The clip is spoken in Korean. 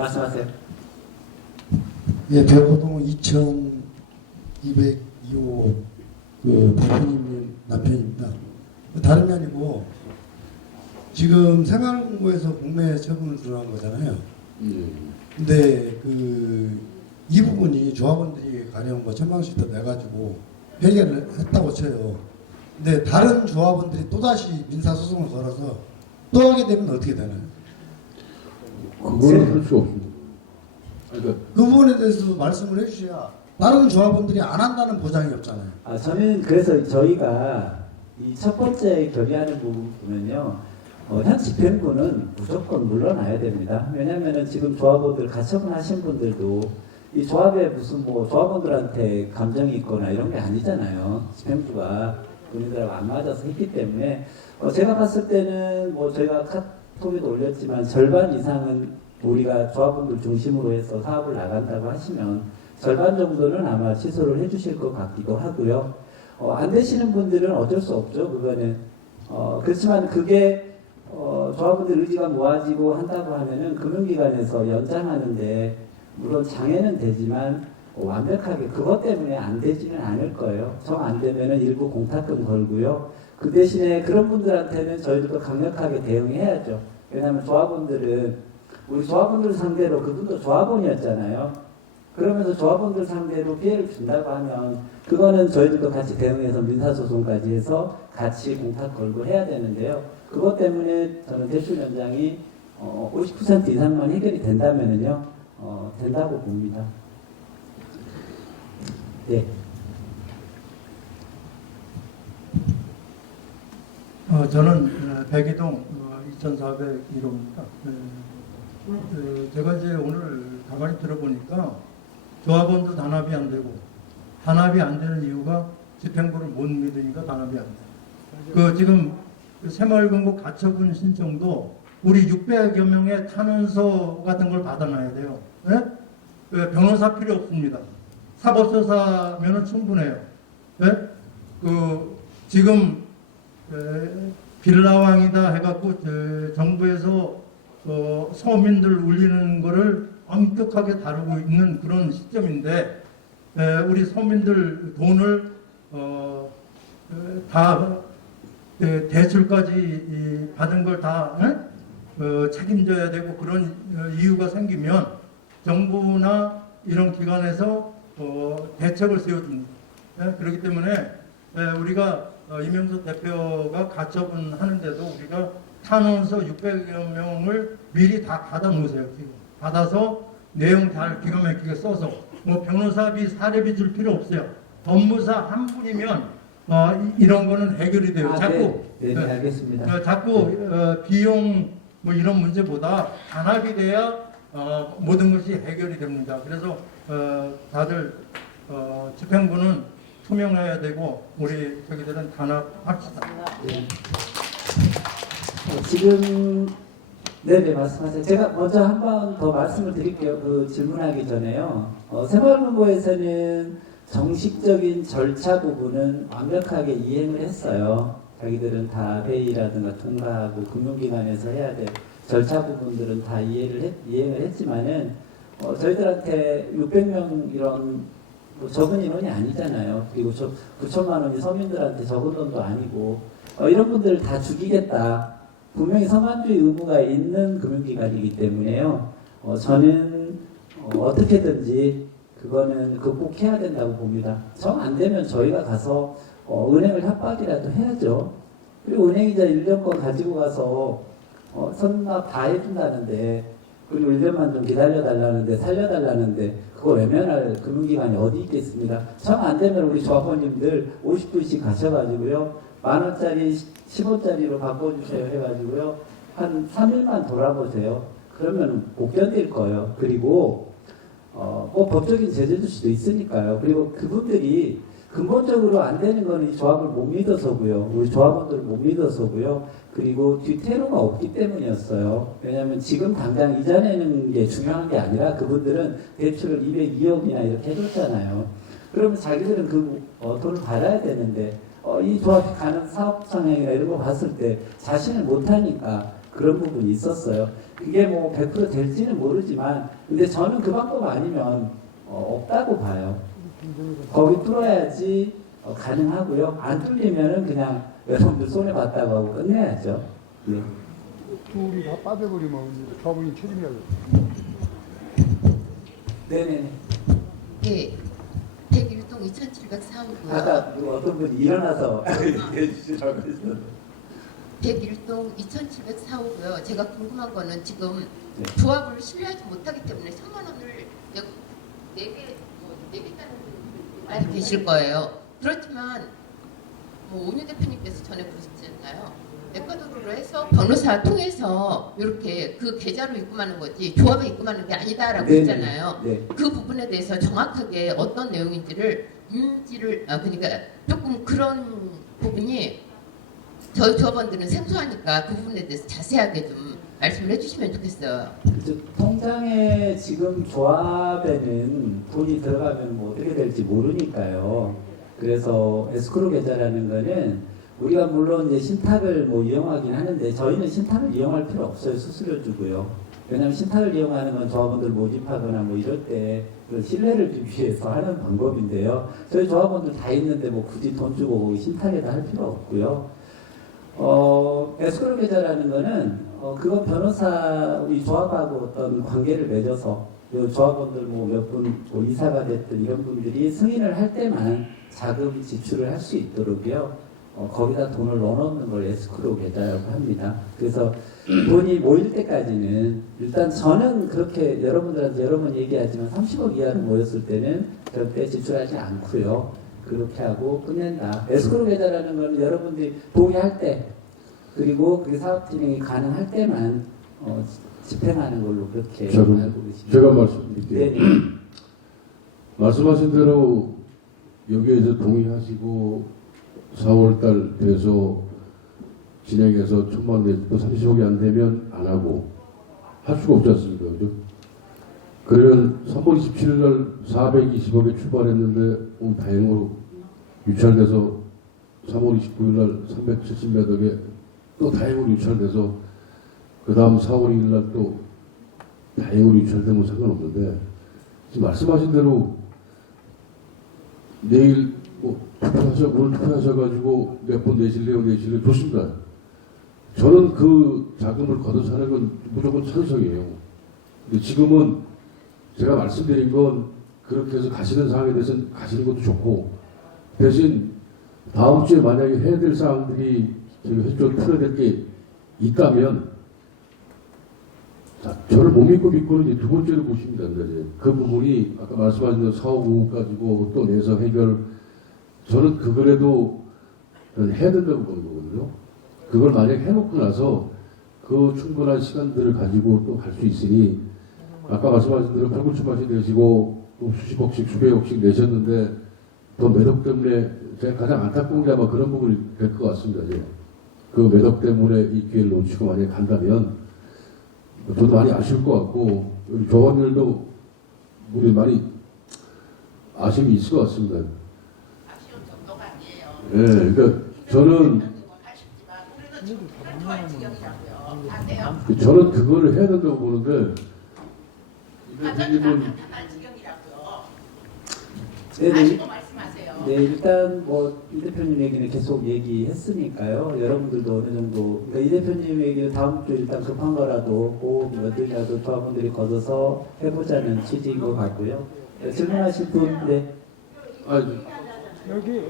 말씀하세요. 예, 배고동 2202호 그 대표님 남편입니다. 다름이 아니고 지금 생활공고에서 공매 처분을 들어간 거잖아요. 근데 그 이 부분이 조합원들이 가려운 거 천망씩 더 내가지고 해결을 했다고 쳐요. 근데 다른 조합원들이 또다시 민사소송을 걸어서 또 하게 되면 어떻게 되나요? 그거는 할 수 없습니다. 그러니까 그 부분에 대해서 말씀을 해주셔야 다른 조합원들이 안 한다는 보장이 없잖아요. 아, 저는 그래서 저희가 이 첫 번째 결의하는 부분 보면요. 어, 현 집행부는 무조건 물러나야 됩니다. 왜냐면은 지금 조합원들 가처분 하신 분들도 이 조합에 무슨 뭐 조합원들한테 감정이 있거나 이런 게 아니잖아요. 집행부가 본인들하고 안 맞아서 했기 때문에 어, 제가 봤을 때는 뭐 저희가 카톡에도 올렸지만 절반 이상은 우리가 조합원들 중심으로 해서 사업을 나간다고 하시면 절반 정도는 아마 취소를 해주실 것 같기도 하고요. 어, 안 되시는 분들은 어쩔 수 없죠. 그거는 어, 그렇지만 그게 어, 조합원들 의지가 모아지고 한다고 하면은 금융기관에서 연장하는데 물론 장애는 되지만 어, 완벽하게 그것 때문에 안 되지는 않을 거예요. 정 안 되면은 일부 공탁금 걸고요. 그 대신에 그런 분들한테는 저희들도 강력하게 대응해야죠. 왜냐하면 조합원들은 우리 조합원들 상대로 그분도 조합원이었잖아요. 그러면서 조합원들 상대로 피해를 준다고 하면 그거는 저희들도 같이 대응해서 민사소송까지 해서 같이 공탁 걸고 해야 되는데요. 그것 때문에 저는 대출 연장이 어, 50% 이상만 해결이 된다면은요, 어, 된다고 봅니다. 네. 어, 저는 어, 백이동 어, 2401호입니다. 어, 제가 이제 오늘 가만히 들어보니까 조합원도 단합이 안 되고 단합이 안 되는 이유가 집행부를 못 믿으니까 단합이 안 돼. 그 지금 새마을금고 가처분 신청도 우리 600여 명의 탄원서 같은 걸 받아놔야 돼요. 예? 그 변호사 필요 없습니다. 사법조사면은 충분해요. 예? 그 지금 에, 빌라왕이다 해갖고 저, 정부에서 어, 서민들 울리는 거를 엄격하게 다루고 있는 그런 시점인데 에, 우리 서민들 돈을 어, 에, 다 에, 대출까지 이, 받은 걸다 어, 책임져야 되고 그런 어, 이유가 생기면 정부나 이런 기관에서 어, 대책을 세워줍니다. 예, 그렇기 때문에 예, 우리가 어, 이명석 대표가 가처분 하는데도 우리가 탄원서 600여 명을 미리 다 받아 놓으세요. 지금. 받아서 내용 잘 기가 막히게 써서 뭐 변호사비 사례비 줄 필요 없어요. 법무사 한 분이면 어, 이- 이런 거는 해결이 돼요. 아, 자꾸 네, 네, 예, 알겠습니다. 어, 자꾸 어, 비용 뭐 이런 문제보다 단합이 돼야 어, 모든 것이 해결이 됩니다. 그래서 어, 다들 어, 집행부는 투명해야 되고 우리 저기들은 단합합시다. 네. 어, 지금 네네 말씀하세요. 제가 먼저 한 번 더 말씀을 드릴게요. 그 질문하기 전에요. 어, 새마을금고에서는 정식적인 절차 부분은 완벽하게 이행을 했어요. 자기들은 다 회의라든가 통과하고 금융기관에서 해야 될 절차 부분들은 다 이해를 했, 이행을 했지만은 어, 저희들한테 600명 이런 뭐 적은 인원이 아니잖아요. 그리고 저 9천만 원이 서민들한테 적은 돈도 아니고 어, 이런 분들을 다 죽이겠다. 분명히 성한주의 의무가 있는 금융기관이기 때문에요. 어, 저는 어, 떻게든지 그거는 극복해야 된다고 봅니다. 정 안 되면 저희가 가서 어, 은행을 협박이라도 해야죠. 그리고 은행이자 1년권 가지고 가서 어, 선납 다 해준다는데 그리고 1년만 좀 기다려달라는데 살려달라는데 그거 외면할 금융기관이 어디 있겠습니까? 정 안 되면 우리 조합원님들 50불씩 가셔가지고요. 만 원짜리 10원짜리로 바꿔주세요 해가지고요. 한 3일만 돌아보세요. 그러면 못 견딜 거예요. 그리고 어, 뭐 법적인 제재일 수도 있으니까요. 그리고 그분들이 근본적으로 안 되는 거는 이 조합을 못 믿어서고요. 우리 조합원들을 못 믿어서고요. 그리고 뒤태로가 없기 때문이었어요. 왜냐하면 지금 당장 이자 내는 게 중요한 게 아니라 그분들은 대출을 202억이나 이렇게 해줬잖아요. 그러면 자기들은 그 어, 돈을 받아야 되는데 어, 이 조합이 가는 사업 상황이나 이런 거 봤을 때 자신을 못하니까 그런 부분이 있었어요. 그게 뭐 100% 될지는 모르지만 근데 저는 그 방법 아니면 어, 없다고 봐요. 거기 뚫어야지 어, 가능하고요. 안 뚫리면은 그냥 여러분들 손해 봤다고 하고 끝내야죠. 네. 둘이 다 빠져버리면 조합원님 책임이라고. 네네네. 예, 101동 2704호고요. 아까 그 어떤 분이 일어나서 얘기해 주시라고 했어요. 101동 2704호고요. 제가 궁금한 거는 지금 네. 조합을 신뢰하지 못하기 때문에 3만 원을 내고 4개, 뭐 4개짜리 분들이 많이 계실 거예요. 그렇지만 뭐 오윤 대표님께서 전에 그러셨잖아요. 에콰도르로 해서 변호사 통해서 이렇게 그 계좌로 입금하는 거지 조합에 입금하는 게 아니다라고 네네. 했잖아요. 네. 그 부분에 대해서 정확하게 어떤 내용인지를 인지를 아 그러니까 조금 그런 부분이 저희 조합원들은 생소하니까 그 부분에 대해서 자세하게 좀 말씀을 해주시면 좋겠어요. 통장에 지금 조합에는 돈이 들어가면 뭐 어떻게 될지 모르니까요. 그래서 에스크로 계좌라는 거는 우리가 물론 이제 신탁을 뭐 이용하긴 하는데 저희는 신탁을 이용할 필요 없어요. 수수료 주고요. 왜냐하면 신탁을 이용하는 건 조합원들 모집하거나 뭐 이럴 때그 신뢰를 주기 위해서 하는 방법인데요. 저희 조합원들 다 있는데 뭐 굳이 돈 주고 신탁에다 할 필요 없고요. 어, 에스크로 계좌라는 거는 어, 그건 변호사 우리 조합하고 어떤 관계를 맺어서 요 조합원들 뭐 몇분 뭐 이사가 됐든 이런 분들이 승인을 할 때만 자금 지출을 할 수 있도록요. 어, 거기다 돈을 넣어놓는 걸 에스크로 계좌라고 합니다. 그래서 돈이 모일 때까지는 일단 저는 그렇게 여러분들한테 여러 번 얘기하지만 30억 이하로 모였을 때는 절대 지출하지 않고요. 그렇게 하고 끝낸다. 에스크로 계좌라는 건 여러분들이 동의할 때 그리고 그 사업 진행이 가능할 때만 어, 집행하는 걸로 그렇게 자, 그럼 알고 계십니다. 제가 말씀드릴게요. 네. 말씀하신 대로 여기에서 동의하시고 4월달 돼서 진행해서 천만 원, 또 30억이 안 되면 안 하고 할 수가 없지 않습니까? 그죠? 그러면 3월 27일 날 420억에 출발했는데 오, 다행으로 유찰돼서 3월 29일 날 370몇 억에 또 다행으로 유찰돼서 그 다음 4월 2일 날 또 다행으로 유찰되면 상관없는데 지금 말씀하신 대로 내일 뭐 투표하셔 오늘 투표하셔가지고 몇번 내실래요 내실래요 좋습니다. 저는 그 자금을 걷어서 하는 건 무조건 찬성이에요. 근데 지금은 제가 말씀드린 건 그렇게 해서 가시는 상황에 대해서는 가시는 것도 좋고 대신 다음 주에 만약에 해야 될 사항들이 저희 회쪽에 풀어야 될 게 있다면 자, 저를 못 믿고 믿고는 두 번째로. 이제. 그 부분이 아까 말씀하신 대로 사업 가지고 또 내서 해결 저는 그거라도 해야 된다고 보는 거거든요. 그걸 만약 해놓고 나서 그 충분한 시간들을 가지고 또갈수 있으니 아까 말씀하신 대로 팔불출마시 내시고 또 수십억씩 수백억씩 내셨는데 더 매력 때문에 제가 가장 안타까운 게 아마 그런 부분이 될 것 같습니다. 이제. 그 매력 때문에 이 기회를 놓치고 만약에 간다면 저도 많이 아쉬울 것 같고 우리 조원들도 우리 많이 아쉬움이 있을 것 같습니다. 아쉬운 정도가 아니에요. 예, 그러니까 저는 아쉽지만 우리는 철저한 지경이라고요. 아세요? 그 저는 그거를 해야 된다고 보는데 이 대표님은 탄탄한 지경이라고요. 네, 네, 말씀하세요. 네, 일단 뭐 이 대표님 얘기는 계속 얘기했으니까요. 여러분들도 어느 정도 그러니까 이 대표님 얘기는 다음 주 일단 급한 거라도 꼭 몇들이라도 조합원들이 걷어서 해보자는 취지인 것 같고요. 네, 질문하실 분, 네. 아 여기